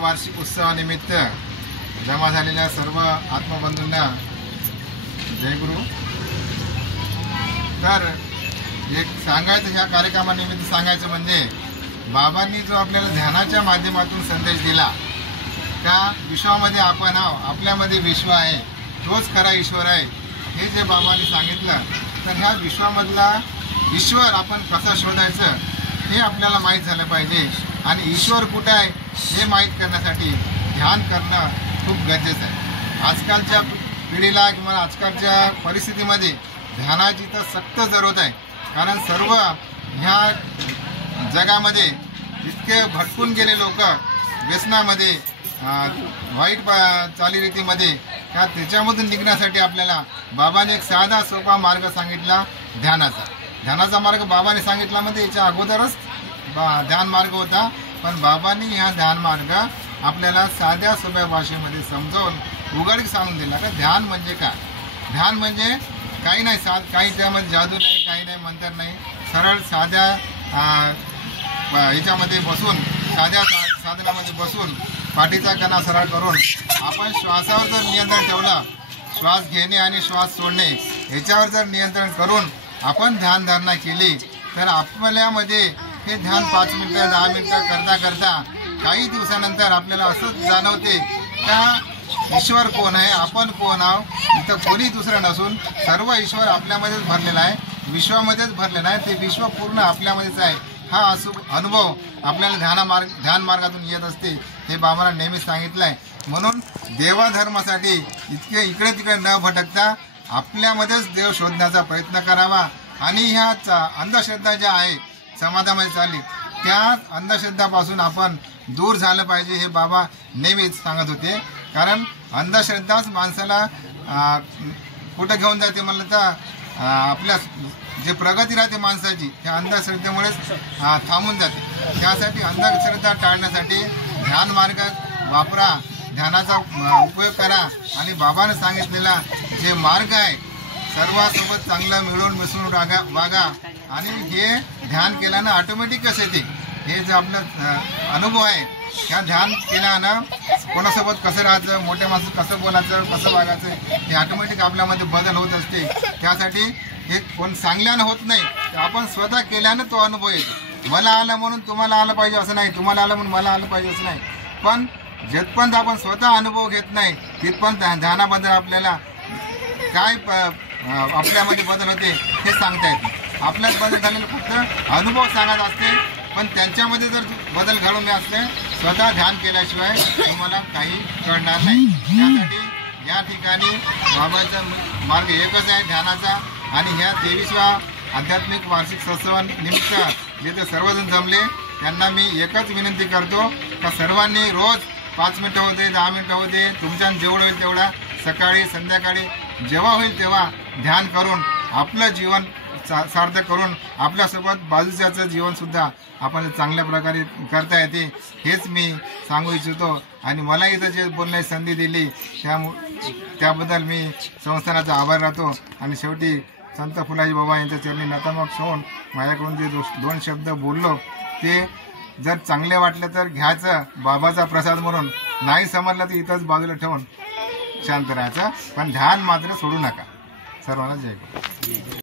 वार्षिक उत्सवानिमित्त जमा झालेल्या सर्व आत्मबंधूंना जयगुरु। तर एक सांगायचं, ह्या कार्यक्रमानिमित्त सांगायचं म्हणजे बाबांनी जो आपल्याला ध्यानाच्या माध्यमातून संदेश दिला, त्या विश्वामध्ये आपण आहो, आपल्यामध्ये विश्व आहे, तोच खरा ईश्वर आहे, हे जे बाबांनी सांगितलं, तर ह्या विश्वामधला ईश्वर आपण कसा शोधायचं हे आपल्याला माहीत झालं पाहिजे। आणि ईश्वर कुठे आहे हे माहीत करण्यासाठी ध्यान करणं खूप गरजेचं आहे। आजकालच्या पिढीला किंवा आजकालच्या परिस्थितीमध्ये ध्यानाची तर सक्त जरूरत आहे, कारण सर्व ह्या जगामध्ये इतके भटकून गेले लोक व्यसनामध्ये, वाईट चालीरीतीमध्ये, त्याच्यामधून निघण्यासाठी आपल्याला बाबाने एक साधा सोपा मार्ग सांगितला, ध्यानाचा मार्ग बाबाने सांगितला। म्हणजे याच्या अगोदरच ध्यान मार्ग होता, पण बाबांनी हा ध्यान मार्ग आपल्याला साध्या सोप्या भाषेमध्ये समजावून उघडीक सांगून दिला का ध्यान म्हणजे काय। ध्यान म्हणजे काही नाही, काही त्यामध्ये जादू नाही, काही नाही, मंत्र नाही, सरळ साध्या ह्याच्यामध्ये बसून, साध्या साधनामध्ये बसून पाठीचा कणा सरळ करून आपण श्वासावर जर नियंत्रण ठेवलं, श्वास घेणे आणि श्वास सोडणे ह्याच्यावर जर नियंत्रण करून आपण ध्यानधारणा केली, तर आपल्यामध्ये हे ध्यान 5 मिनिटं 10 मिनिटं करता करता काही दिवसानंतर आपल्याला असंच जाणवते का ईश्वर कोण आहे, आपण कोण आहोत, इथं कोणी दुसरं नसून सर्व ईश्वर आपल्यामध्येच भरलेला आहे, विश्वामध्येच भरलेला आहे, ते विश्व पूर्ण आपल्यामध्येच आहे। हा अनुभव आपल्याला ध्यान मार्गातून येत असते, हे बाबांना नेहमी सांगितलं आहे। म्हणून देवाधर्मासाठी इतके इकडे तिकडे न भटकता आपल्यामध्येच देव शोधण्याचा प्रयत्न करावा। आणि ह्या अंधश्रद्धा ज्या आहे समाजामध्ये चालली, त्या अंधश्रद्धापासून आपण दूर झालं पाहिजे, हे बाबा नेहमीच सांगत होते। कारण अंधश्रद्धाच माणसाला कुठं घेऊन जाते म्हणलं तर आपल्या जे प्रगती राहते माणसाची त्या अंधश्रद्धेमुळेच थांबून जाते। त्यासाठी अंधश्रद्धा टाळण्यासाठी ध्यान मार्ग वापरा, ध्यानाचा उपयोग करा आणि बाबाने सांगितलेला जे मार्ग आहे सर्वांसोबत चांगलं मिळून मिसळून वागा। आणि हे ध्यान केल्यानं ऑटोमॅटिकच येते, हे जे आपलं अनुभव आहे, ह्या ध्यान केल्यानं कोणासोबत कसं राहायचं, मोठ्या माणसं कसं बोलायचं, कसं वागायचं, हे ऑटोमॅटिक आपल्यामध्ये बदल होत असते। त्यासाठी हे कोण सांगल्यानं होत नाही, आपण स्वतः केल्यानं तो अनुभव येतो। मला आलं म्हणून तुम्हाला आलं पाहिजे असं नाही, तुम्हाला आलं म्हणून मला आलं पाहिजे असं नाही, पण जिथपर्यंत आपण स्वतः अनुभव घेत नाही तिथपर्यंत ध्यानाबद्दल आपल्याला काय आपल्यामध्ये बदल होते हे सांगता येते। आपल्यात बदल झालेला फक्त अनुभव सांगत असते, पण त्यांच्यामध्ये जर बदल घडून असले स्वतः ध्यान केल्याशिवाय तुम्हाला काही कळणार नाही। त्यासाठी या ठिकाणी बाबाचा मार्ग एकच आहे ध्यानाचा। आणि ह्या 23व्या आध्यात्मिक वार्षिक सत्सवानिमित्त जिथे सर्वजण जमले त्यांना मी एकच विनंती करतो का सर्वांनी रोज 5 मिनिटं होते, 10 मिनिटं होते, तुमच्या जेवढं होईल तेवढा सकाळी संध्याकाळी जेव्हा होईल तेव्हा ध्यान करून आपलं जीवन सार्थक करून आपल्यासोबत बाजूच्याचं जीवनसुद्धा आपण चांगल्या प्रकारे करता येते, हेच मी सांगू इच्छितो। आणि मला इथं जे बोलण्याची संधी दिली त्याबद्दल मी संस्थानाचा आभार राहतो। आणि शेवटी संत फुलाजी बाबा यांच्या चरणी नतमस्तक होऊन माझ्याकडून जे दोन शब्द बोललो ते जर चांगले वाटले तर घ्यायचं बाबाचा प्रसाद म्हणून, नाही समजलं तर इथंच बाजूला ठेवून शांत राहायचं, पण ध्यान मात्र सोडू नका. सर्वांना जय गुरु.